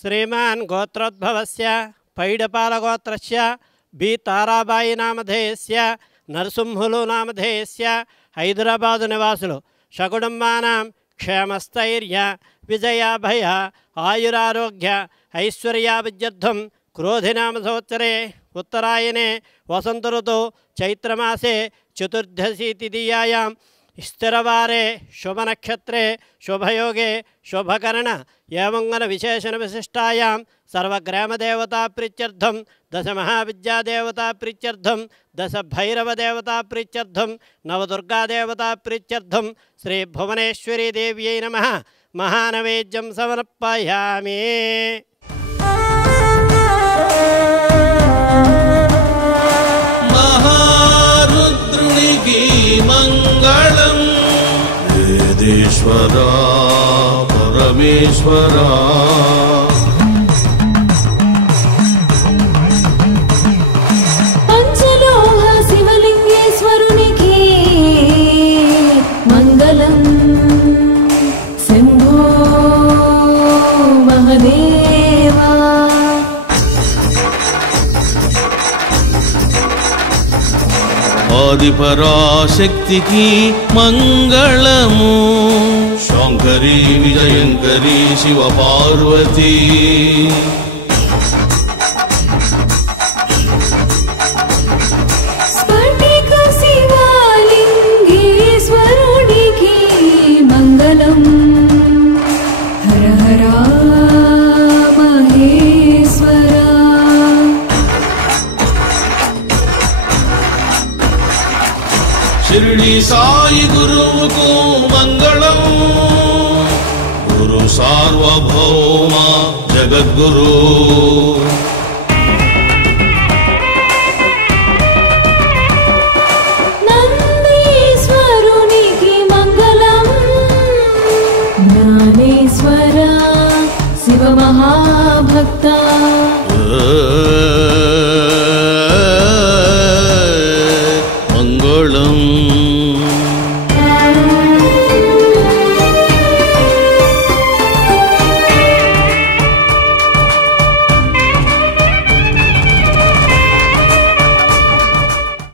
श्रीमान् गोत्रोद्भवस्य पैडपालगोत्रस्य बी ताराबाई नामधेयस्य नरसिंहुलु नामधेयस्य हैदराबाद निवासुलु सकुटुंबानां क्षेमस्थैर्य विजयाभय आयुरारोग्य ऐश्वर्याभिवृद्ध्यर्थं क्रोधिनाम संवत्सरे उत्तरायणे वसंत ऋतु चैत्रमासे चतुर्दशी तिथीयां स्थिरवारे शुभनक्षत्रे शुभयोगे शुभकर्ण एवं विशेषण विशिष्टायां सर्वग्रामदेवता प्रीत्यर्थं दश महाविद्यादेवता प्रीत्यर्थं दश भैरवदेवता प्रीत्यर्थं नवदुर्गादेवता प्रीत्यर्थं श्री भुवनेश्वरी देव्यै नमः महानैवेद्यं समर्पयामि। महारुद्रुनिकी मंगलम् वेदेश्वरा परमेश्वरा पंचलोह शिवलिंगेश्वरुनिकी मंगलम् शंभो महदेवा आदिपराशक्ति की मंगलमु शंकरी विजयंकरी शिव पार्वती स्फटिक शिवलिंगेश्वरुनिकी मंगलम् हर हरा महेश्वरा शिरडी साई गुरु को मंगलम गुरु सार्वभौम जगद्गुरु